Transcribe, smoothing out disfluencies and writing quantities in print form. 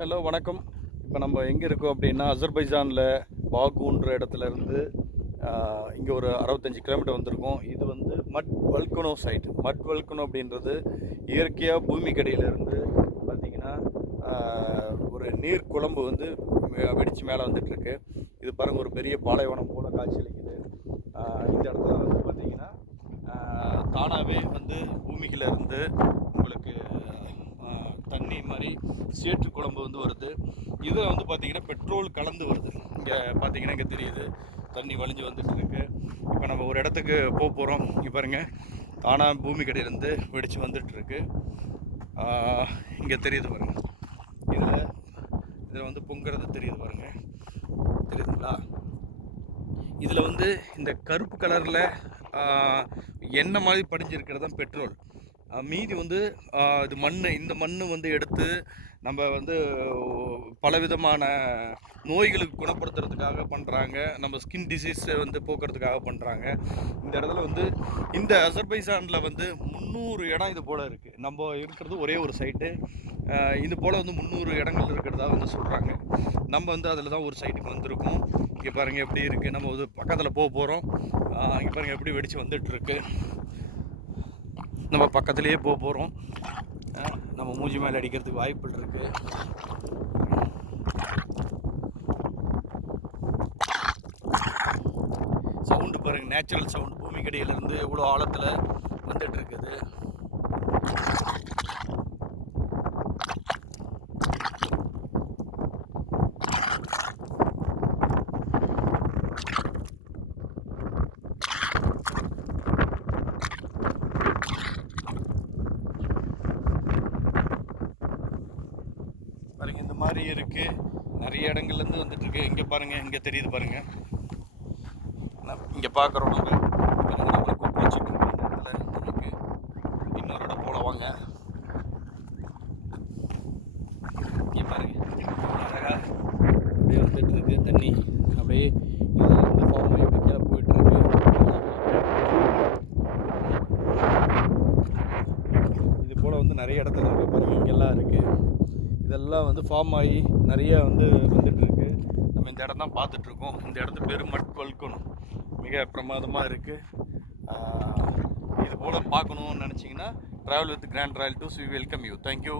Hello வணக்கம். இப்போ நம்ம எங்கே இருக்கோம் அப்படின்னா அசர்பைஜானில் பாகுன்ற இடத்துல இருந்து இங்கே ஒரு 65 கிலோமீட்டர் வந்திருக்கோம். இது வந்து மட் வல்கனோ சைட். மட் வல்கனோ அப்படின்றது இயற்கையாக பூமிக்கடியிலேருந்து பார்த்திங்கன்னா ஒரு நீர் குழம்பு வந்து வெடித்து மேலே வந்துட்டுருக்கு. இது பாருங்கள், ஒரு பெரிய பாலைவனம் போல் காட்சியளிக்குது. இந்த இடத்துல வந்து பார்த்திங்கன்னா தானாகவே வந்து பூமியிலேருந்து உங்களுக்கு தண்ணி மாதிரி சேற்று குழம்பு வந்து வருது. இதில் வந்து பார்த்திங்கன்னா பெட்ரோல் கலந்து வருது. இங்கே பார்த்திங்கன்னா இங்கே தெரியுது தண்ணி வலிஞ்சு வந்துட்டு இருக்கு. இப்போ நம்ம ஒரு இடத்துக்கு போக போகிறோம். இங்கே பாருங்கள், தானாக பூமிக்கடியிலேருந்து வெடித்து வந்துட்டுருக்கு. இங்கே தெரியுது பாருங்கள், இதில் வந்து பொங்குறது தெரியுது பாருங்கள், தெரியுதுங்களா? இதில் வந்து இந்த கருப்பு கலரில் எண்ணெய் மாதிரி படிஞ்சிருக்கிறது தான் பெட்ரோல். மீதி வந்து இது மண். இந்த மண் வந்து எடுத்து நம்ம வந்து பலவிதமான நோய்களுக்கு குணப்படுத்துறதுக்காக பண்ணுறாங்க. நம்ம ஸ்கின் டிசீஸ் வந்து போக்குறதுக்காக பண்ணுறாங்க. இந்த இடத்துல வந்து இந்த அசர்பைஜானில் வந்து 300 இடம் இது போல் இருக்குது. நம்ம இருக்கிறது ஒரே ஒரு சைட்டு. இது போல் வந்து 300 இடங்கள் இருக்கிறதா வந்து சொல்கிறாங்க. நம்ம வந்து அதில் தான் ஒரு சைட்டுக்கு வந்திருக்கோம். இங்கே பாருங்கள் எப்படி இருக்குது. நம்ம வந்து பக்கத்தில் போக போகிறோம். இங்கே பாருங்கள் எப்படி வெடித்து வந்துட்டுருக்கு. நம்ம பக்கத்துலேயே போக போகிறோம். நம்ம மூஞ்சி மேலே அடிக்கிறதுக்கு வாய்ப்புகள் இருக்குது. சவுண்டு பாருங்கள், நேச்சுரல் சவுண்டு. பூமிக்கடியிலேருந்து எவ்வளோ ஆழத்தில் வந்துட்டு இருக்குது. பாருங்க, இந்த மாதிரி இருக்கு. நிறைய இடங்கள்லேருந்து வந்துட்டுருக்கு. இங்கே பாருங்கள், இங்கே தெரியுது பாருங்கள். இங்கே பார்க்குறோம். நம்மளை கூப்பிட்டு வச்சுட்டு இருக்க இந்த இடத்துல நமக்கு இன்னொரு இடம் போல வாங்க. இங்கே பாருங்க, அழகாக அப்படியே வந்துட்டுருக்கு தண்ணி. அப்படியே இதில் வந்து ஃபார்ம் ஆகி இப்படி கீழே போயிட்டுருக்கு. இது போல் வந்து நிறைய இடத்துல இருக்குது பாருங்கள். இங்கெல்லாம் இருக்குது. இதெல்லாம் வந்து ஃபார்ம் ஆகி நிறைய வந்து வந்துட்டுருக்கு. நம்ம இந்த இடம் தான் பார்த்துட்ருக்கோம். இந்த இடத்து பேர் மட் வல்கனோ. மிக பிரமாதமாக இருக்குது. இது போல் பார்க்கணுன்னு நினச்சிங்கன்னா travel with Grand Royal Tours we welcome you. Thank you.